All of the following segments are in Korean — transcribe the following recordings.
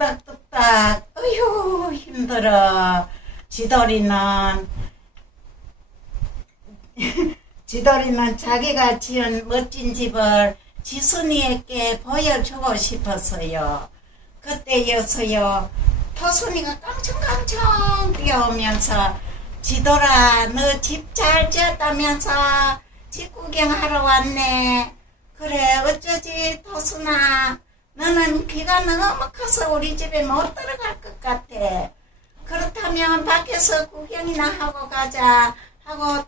뚝딱뚝딱 어휴 힘들어 지돌이는 지돌이는 자기가 지은 멋진 집을 지순이에게 보여주고 싶었어요. 그때였어요. 토순이가 깡총깡총 뛰어오면서 지돌아 너 집 잘 지었다면서 집 구경하러 왔네. 그래 어쩌지 토순아 너는 귀가 너무 커서 우리 집에 못 들어갈 것 같아. 그렇다면 밖에서 구경이나 하고 가자 하고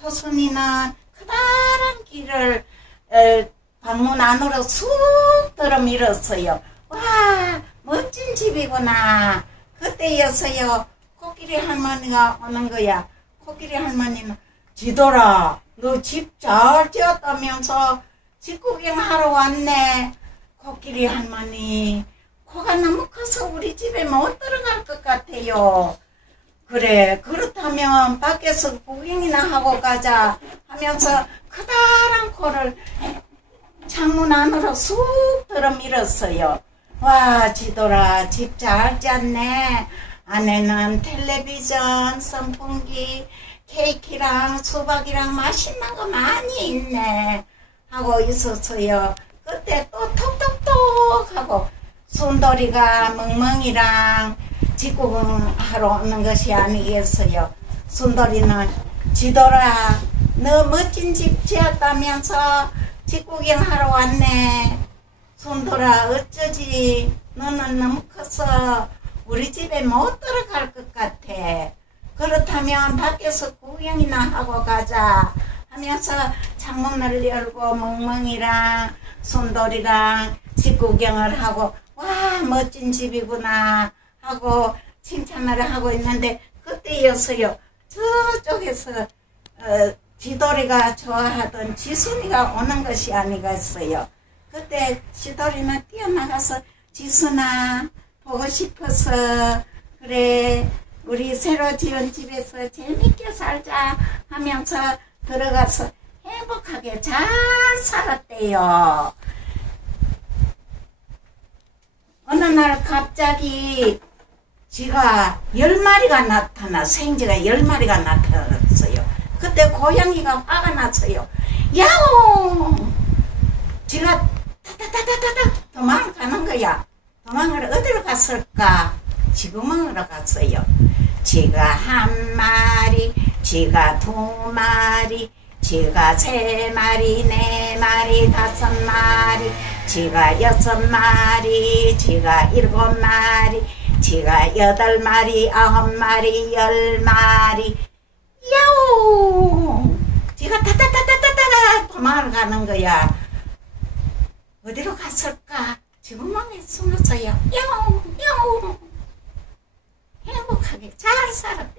토순이는 커다란 길을 에, 방문 안으로 쑥 들어 밀었어요. 와 멋진 집이구나. 그때였어요. 코끼리 할머니가 오는 거야. 코끼리 할머니는 지돌아 너집 잘 지었다면서 집 구경하러 왔네. 코끼리 할머니 코가 너무 커서 우리 집에 못 들어갈 것 같아요. 그래 그렇다면 밖에서 구경이나 하고 가자 하면서 커다란 코를 창문 안으로 쑥 들어 밀었어요. 와 지돌아 집잘 짰네. 안에는 텔레비전, 선풍기, 케이크랑 수박이랑 맛있는 거 많이 있네. 하고 있었어요. 그때 또 하고 순돌이가 멍멍이랑 직구하러 오는 것이 아니겠어요. 순돌이는 지돌아 너 멋진 집 지었다면서 직구경 하러 왔네. 순돌아 어쩌지 너는 너무 커서 우리 집에 못 들어갈 것 같아. 그렇다면 밖에서 구경이나 하고 가자 하면서 창문을 열고 멍멍이랑 손돌이랑 집 구경을 하고 와 멋진 집이구나 하고 칭찬을 하고 있는데 그때였어요. 저쪽에서 어, 지돌이가 좋아하던 지순이가 오는 것이 아니겠어요. 그때 지돌이는 뛰어나가서 지순아 보고 싶어서 그래 우리 새로 지은 집에서 재밌게 살자 하면서 들어가서 행복하게 잘 살았대요. 어느 날 갑자기 쥐가 열 마리가 나타나 생쥐가 열 마리가 나타났어요. 그때 고양이가 화가 났어요. 야옹! 쥐가 타타타타타타 도망가는 거야. 도망을 어디로 갔을까? 지구멍으로 갔어요. 쥐가 한 마리, 쥐가 두 마리, 쥐가 세 마리, 네 마리, 다섯 마리, 쥐가 여섯 마리, 쥐가 일곱 마리, 쥐가 여덟 마리, 아홉 마리, 열 마리. 야오! 쥐가 타타타타타타 도망을 가는 거야. 어디로 갔을까? 지구멍에 숨었어요. 야옹, 야옹. 행복하게 잘 살았다.